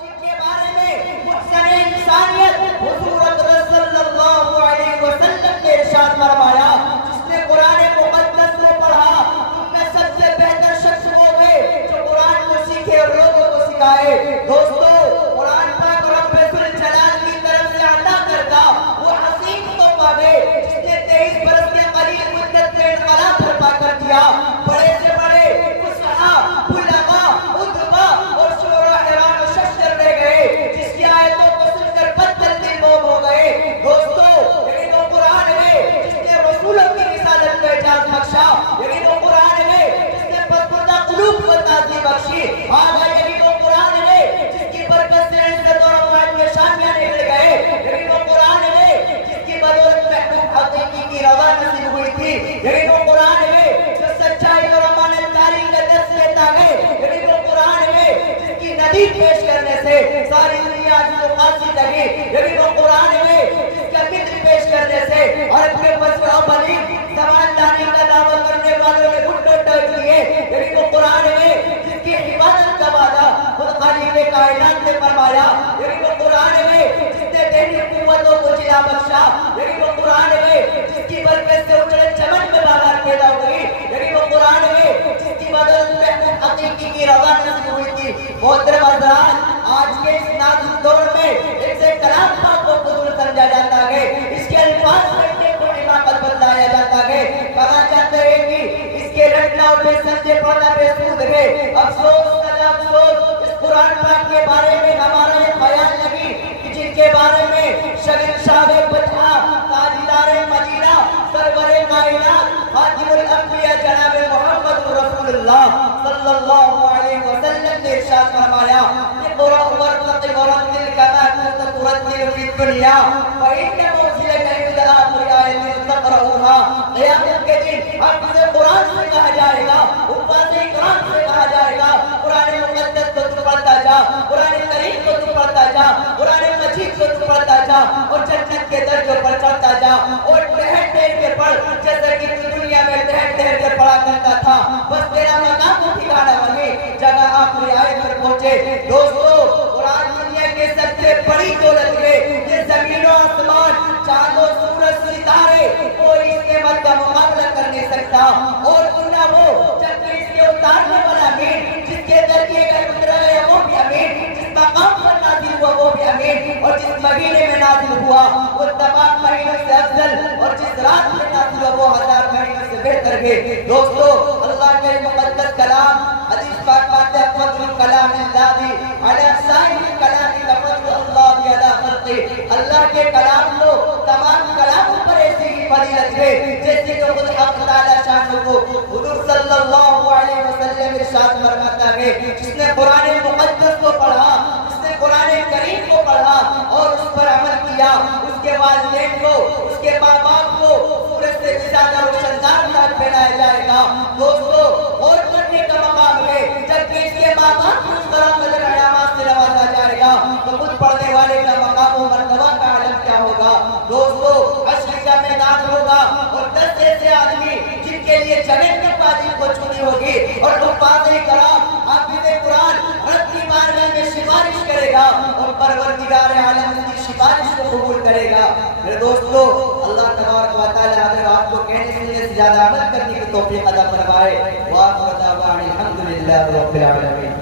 کے بارے میں محسن انسانیت حضور اکرم صلی اللہ علیہ وسلم نے ارشاد فرمایا، جس نے قرآن مقدس کو پڑھا ان میں سب سے بہتر شخص وہ ہے جو قرآن کو سیکھے اور لوگوں کو سکھائے۔ دوستو، قرآن پاک رب ذوالجلال کی طرف سے عطا کردہ وہ عظیم تحفہ ہے جس نے 23 برس کے قلیل مدت میں انقلاب برپا کر دیا۔ بڑے سے بڑے فصحا، علماء، ادبا اور شعراء حیران و ششدر رہ گئے، جس کی آیتوں کو سن کر بدل دل موم ہو گئے۔ دوستو، یہی وہ قرآن ہے جس نے رسولوں کی رسالت کو اعجاز بخشا، یہی وہ قرآن ہے جس نے پسماندہ قلوب کو تعزیت بخشی۔ ہاں بھائی، یہی وہ قرآن ہے جس کی برکت سے عزت اور افواج میں شامیاں نکل گئے، یہی وہ قرآن ہے جس کی بدولت محبوب حقیقی کی رضا نصیب ہوئی تھی، یہی وہ قرآن ہے جو سچائی اور امانت داری کا درس دیتا ہے، یہی وہ قرآن ہے جس کی ندی پیش کرنے سے ساری دنیا جو قاصد لگی، یہی وہ قرآن ہے جس کا مدر پیش کرنے سے عرب کے فصل و بلیغ سمجھداری کا دعویٰ کرنے والوں نے گھٹنے ٹیک لیے، یہی وہ قرآن ہے جس کی حفاظت کا وعدہ خود خالق کائنات نے فرمایا، یہی وہ قرآن ہے جس نے دینی قوتوں کو جلا بخشا، یہی وہ قرآن ہے جس کی برکت سے اجڑے چمن میں بہار پیدا ہوئی، یہی وہ قرآن ہے جس کی بدولت محبوب حقیقی کی رضا نصیب ہوئی تھی۔ محترم حضرات، آج کے اس نازک دور میں ایک سے کلام پاک کو فضول سمجھا جاتا ہے، اس کے الفاظ رٹنے کو حماقت بتلایا جاتا ہے، کہا جاتا ہے کہ اس کے رٹنا اور بے سمجھے پڑھنا بے سود ہے۔ افسوس سدا افسوس، اس قرآن پاک کے بارے میں ہمارا یہ خیال نہیں کہ جن کے بارے میں شہنشاہ بطحا، تاجدار مدینہ، سرور کائنات، خاتم الانبیاء جناب محمد رسول اللہ صلی اللہ علیہ وسلم نے ارشاد فرمایا، اقرأ وارتقب ورتل كما كنت ترتل في الدنيا فإن منزلك عند آخر آية تقرأها۔ قیامت کے دن حافظ قرآن سے کہا جائے گا، حفاظ اقرآن سے کہا جائے گا، قرآن مقدس کو تو پڑھتا جا، قرآن کریم کو تو پڑھتا جا، قرآن مجید کو تو پڑھتا جا اور جنت کے درجوں پر چڑھتا جا اور ٹہر ٹہر کے پڑھ، جیسا کہ تو دنیا میں ٹہر ٹہر کے پڑھا کرتا تھا، بس تیرا مقام کو ٹھکانا وہیں جگہ آخری آیت پر پہنچے۔ دوستو، قرآن دنیا کے سب سے بڑی دولت ہے، یہ زمین و آسمان، چاند و سورج ستارے، کوئی اس نعمت کا مقابلہ کر نہیں سکتا، اور نہ وہ جبکہ اس کے اتارنے والا امین، جس کے ذریعے کا اترا ہے وہ بھی امین، جس مقام پر نازل ہوا وہ بھی امین، اور جس مہینے میں نازل ہوا وہ تمام مہینوں سے افضل، اور جس رات میں نازل ہوا وہ 1000 مہینوں سے بہتر ہے۔ دوستو، اللہ کے مقدس کلام، حدیث پاک پاتے فضل کلام اللہ علی سائر کلام فضل اللہ علی خلقہ، اللہ کے کلام کو تمام کلاموں پر ایسی ہی فضیلت ہے جیسے کہ خود حق تعالی شان کو حضور صلی اللہ علیہ وسلم ارشاد فرماتا ہے، جس نے قرآن مقدس کو پڑھا، جس نے قرآن کریم کو پڑھا اور اس پر عمل کیا، اس کے والدین کو، اس کے ماں باپ کو سورج سے زیادہ روشندار تاج پہنایا جائے گا۔ دوستو، اور کرنے کا مقام ہے جبکہ اس کے ماں باپ کو اس طرح قدر علامات سے نوازا جائے گا تو خود پڑھنے والے کا مقام و مرتبہ کا عالم کیا ہوگا۔ دوستو، حشر کا میدان ہوگا اور 10 ایسے آدمی جن کے لیے جنت میں پادی کو چنی ہوگی، اور حفاظ کرام حافظ قرآن رب کی بارگاہ میں سفارش کرے گا اور پروردگار عالم کی سفارش کو قبول کرے گا۔ میرے دوستو، اللہ تبارک و تعالی ہمیں آپ کو کہنے سننے سے زیادہ عمل کرنے کی توفیق عطا فرمائے۔ وآخر دعوانا الحمدللہ رب العالمین۔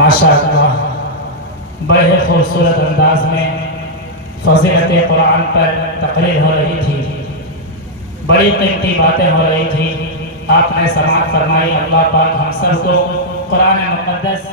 ماشاءاللہ، بڑے خوبصورت انداز میں فضیلت قرآن پر تقریر ہو رہی تھی، بڑی قیمتی باتیں ہو رہی تھی، آپ نے سماعت فرمائی۔ اللہ پاک ہم سب کو قرآن مقدس